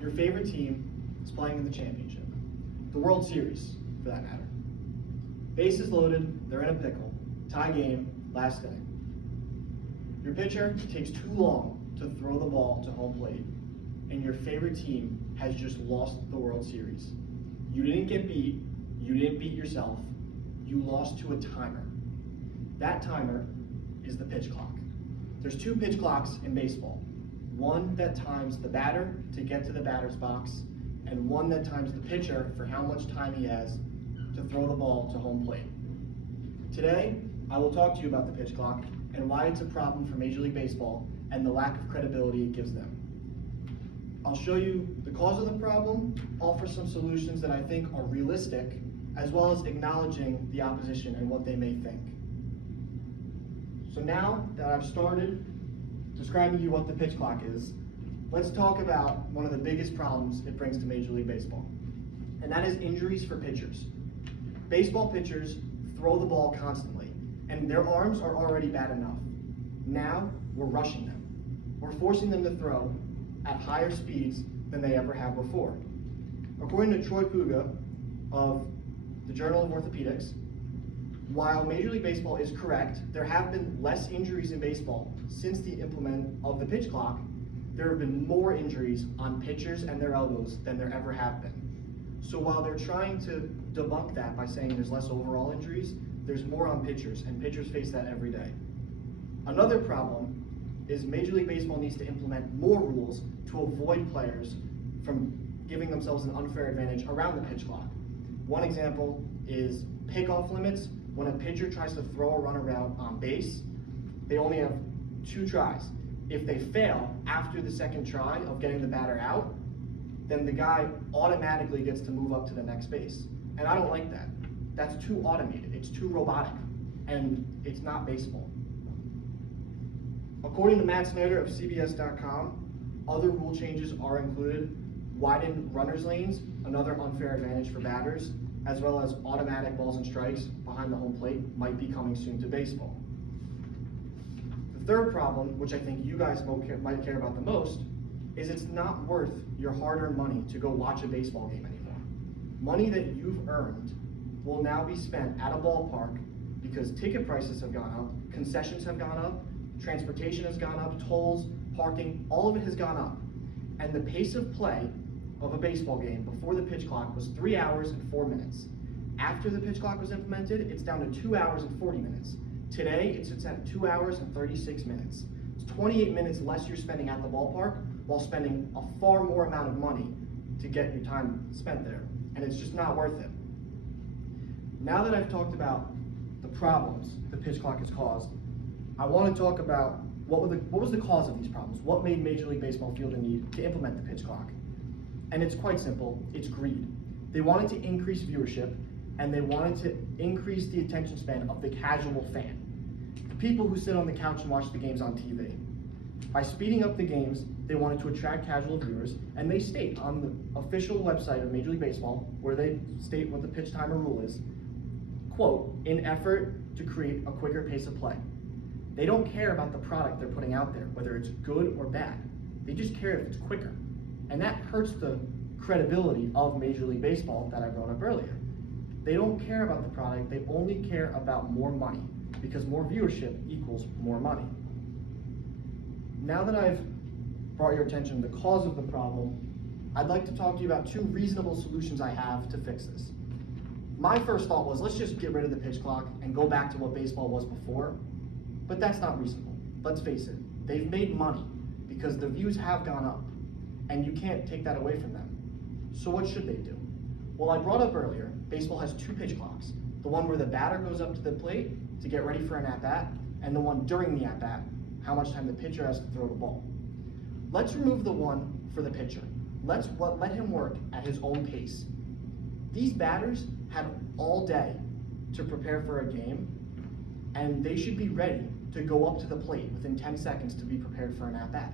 Your favorite team is playing in the championship, the World Series, for that matter. Bases loaded, they're in a pickle, tie game, last inning. Your pitcher takes too long to throw the ball to home plate, and your favorite team has just lost the World Series. You didn't get beat, you didn't beat yourself, you lost to a timer. That timer is the pitch clock. There's two pitch clocks in baseball. One that times the batter to get to the batter's box, and one that times the pitcher for how much time he has to throw the ball to home plate. Today, I will talk to you about the pitch clock and why it's a problem for Major League Baseball and the lack of credibility it gives them. I'll show you the cause of the problem, offer some solutions that I think are realistic, as well as acknowledging the opposition and what they may think. So now that I've started describing to you what the pitch clock is, let's talk about one of the biggest problems it brings to Major League Baseball, and that is injuries for pitchers. Baseball pitchers throw the ball constantly, and their arms are already bad enough. Now, we're rushing them. We're forcing them to throw at higher speeds than they ever have before. According to Troy Puga of the Journal of Orthopedics, while Major League Baseball is correct, there have been less injuries in baseball since the implement of the pitch clock. There have been more injuries on pitchers and their elbows than there ever have been. So while they're trying to debunk that by saying there's less overall injuries, there's more on pitchers, and pitchers face that every day. Another problem is Major League Baseball needs to implement more rules to avoid players from giving themselves an unfair advantage around the pitch clock. One example is pickoff limits. When a pitcher tries to throw a runner out on base, they only have 2 tries. If they fail after the second try of getting the batter out, then the guy automatically gets to move up to the next base. And I don't like that. That's too automated, it's too robotic, and it's not baseball. According to Matt Snyder of CBS.com, other rule changes are included: widened runners lanes, another unfair advantage for batters, as well as automatic balls and strikes behind the home plate might be coming soon to baseball. The third problem, which I think you guys might care about the most, is it's not worth your hard-earned money to go watch a baseball game anymore. Money that you've earned will now be spent at a ballpark because ticket prices have gone up, concessions have gone up, transportation has gone up, tolls, parking, all of it has gone up. And the pace of play of a baseball game before the pitch clock was 3 hours and 4 minutes. After the pitch clock was implemented, it's down to 2 hours and 40 minutes. Today, it's at 2 hours and 36 minutes. It's 28 minutes less you're spending at the ballpark while spending a far more amount of money to get your time spent there. And it's just not worth it. Now that I've talked about the problems the pitch clock has caused, I want to talk about what was the cause of these problems? What made Major League Baseball feel the need to implement the pitch clock? And it's quite simple, it's greed. They wanted to increase viewership, and they wanted to increase the attention span of the casual fan, the people who sit on the couch and watch the games on TV. By speeding up the games, they wanted to attract casual viewers, and they state on the official website of Major League Baseball, where they state what the pitch timer rule is, quote, in effort to create a quicker pace of play. They don't care about the product they're putting out there, whether it's good or bad. They just care if it's quicker. And that hurts the credibility of Major League Baseball that I brought up earlier. They don't care about the product, they only care about more money, because more viewership equals more money. Now that I've brought your attention to the cause of the problem, I'd like to talk to you about 2 reasonable solutions I have to fix this. My first thought was, let's just get rid of the pitch clock and go back to what baseball was before, but that's not reasonable. Let's face it, they've made money because the views have gone up, and you can't take that away from them. So what should they do? Well, I brought up earlier, baseball has 2 pitch clocks. The one where the batter goes up to the plate to get ready for an at-bat, and the one during the at-bat, how much time the pitcher has to throw the ball. Let's remove the one for the pitcher. Let him work at his own pace. These batters had all day to prepare for a game, and they should be ready to go up to the plate within 10 seconds to be prepared for an at-bat.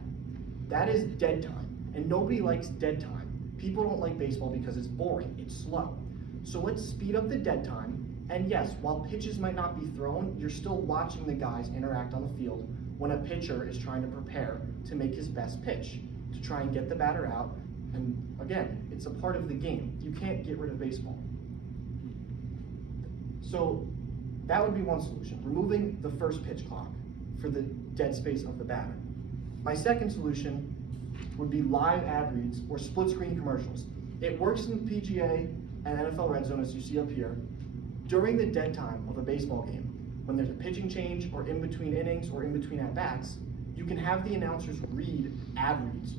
That is dead time, and nobody likes dead time. People don't like baseball because it's boring, it's slow. So let's speed up the dead time, and yes, while pitches might not be thrown, you're still watching the guys interact on the field when a pitcher is trying to prepare to make his best pitch, to try and get the batter out And again, it's a part of the game. You can't get rid of baseball. So that would be one solution, removing the first pitch clock for the dead space of the batter. My second solution would be live ad reads or split screen commercials. It works in the PGA and NFL Red Zone, as you see up here. During the dead time of a baseball game, when there's a pitching change or in between innings or in between at-bats, you can have the announcers read ad reads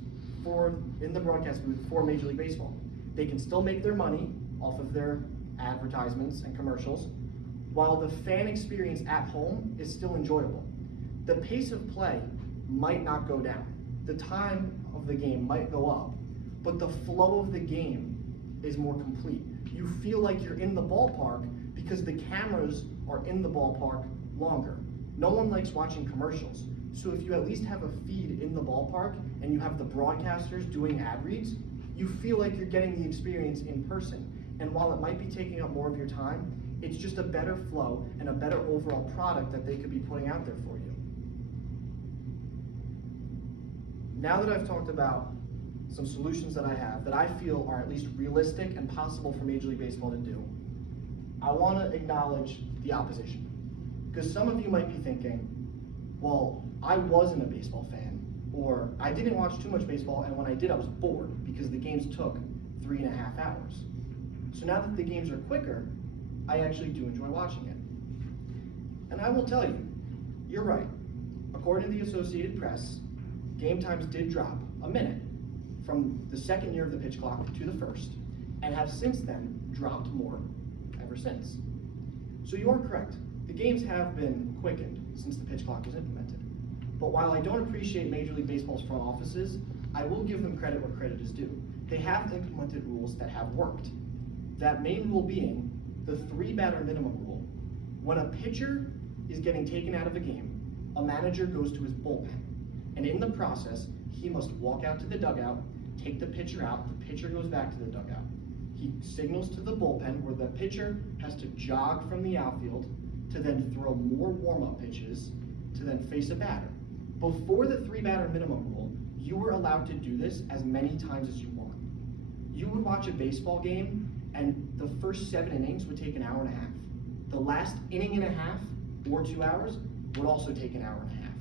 in the broadcast booth for Major League Baseball. They can still make their money off of their advertisements and commercials, while the fan experience at home is still enjoyable. The pace of play might not go down. The time of the game might go up, but the flow of the game is more complete. You feel like you're in the ballpark because the cameras are in the ballpark longer. No one likes watching commercials. So if you at least have a feed in the ballpark and you have the broadcasters doing ad reads, you feel like you're getting the experience in person. And while it might be taking up more of your time, it's just a better flow and a better overall product that they could be putting out there for you. Now that I've talked about some solutions that I have that I feel are at least realistic and possible for Major League Baseball to do, I want to acknowledge the opposition. Because some of you might be thinking, well, I wasn't a baseball fan, or I didn't watch too much baseball, and when I did, I was bored because the games took 3.5 hours. So now that the games are quicker, I actually do enjoy watching it. And I will tell you, you're right. According to the Associated Press, game times did drop a minute from the second year of the pitch clock to the first, and have since then dropped more ever since. So you are correct. The games have been quickened since the pitch clock was implemented. But while I don't appreciate Major League Baseball's front offices, I will give them credit where credit is due. They have implemented rules that have worked. That main rule being the 3-batter minimum rule. When a pitcher is getting taken out of a game, a manager goes to his bullpen. And in the process, he must walk out to the dugout, take the pitcher out, the pitcher goes back to the dugout. He signals to the bullpen where the pitcher has to jog from the outfield to then throw more warm-up pitches to then face a batter. Before the 3-batter minimum rule, you were allowed to do this as many times as you want. You would watch a baseball game and the first 7 innings would take an hour and a half. The last inning and a half or 2 hours would also take an hour and a half.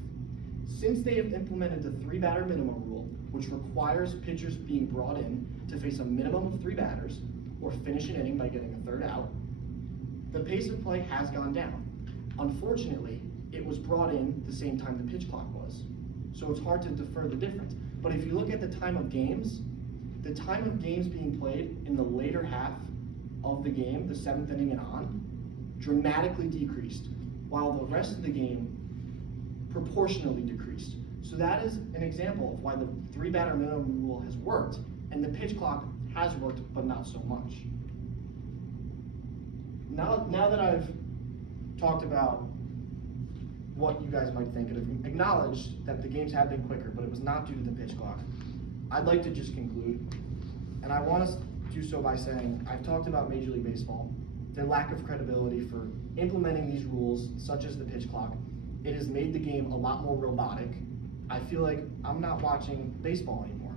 Since they have implemented the 3-batter minimum rule, which requires pitchers being brought in to face a minimum of 3 batters or finish an inning by getting a third out, the pace of play has gone down. Unfortunately, it was brought in the same time the pitch clock was. So it's hard to defer the difference. But if you look at the time of games being played in the later half of the game, the 7th inning and on, dramatically decreased, while the rest of the game proportionally decreased. So that is an example of why the 3-batter minimum rule has worked, and the pitch clock has worked, but not so much. Now that I've talked about what you guys might think, and acknowledged that the games have been quicker, but it was not due to the pitch clock, I'd like to just conclude, and I want to do so by saying I've talked about Major League Baseball, their lack of credibility for implementing these rules, such as the pitch clock. It has made the game a lot more robotic. I feel like I'm not watching baseball anymore.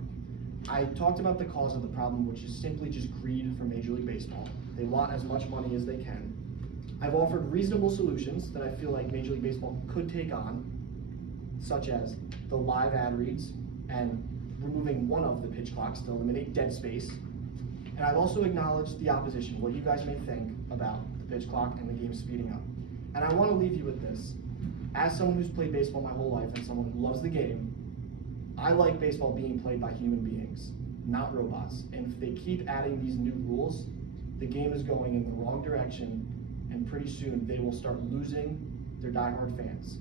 I talked about the cause of the problem, which is simply just greed for Major League Baseball. They want as much money as they can. I've offered reasonable solutions that I feel like Major League Baseball could take on, such as the live ad reads and removing one of the pitch clocks to eliminate dead space. And I've also acknowledged the opposition, what you guys may think about the pitch clock and the game speeding up. And I want to leave you with this. As someone who's played baseball my whole life and someone who loves the game, I like baseball being played by human beings, not robots. And if they keep adding these new rules, the game is going in the wrong direction, and pretty soon they will start losing their diehard fans.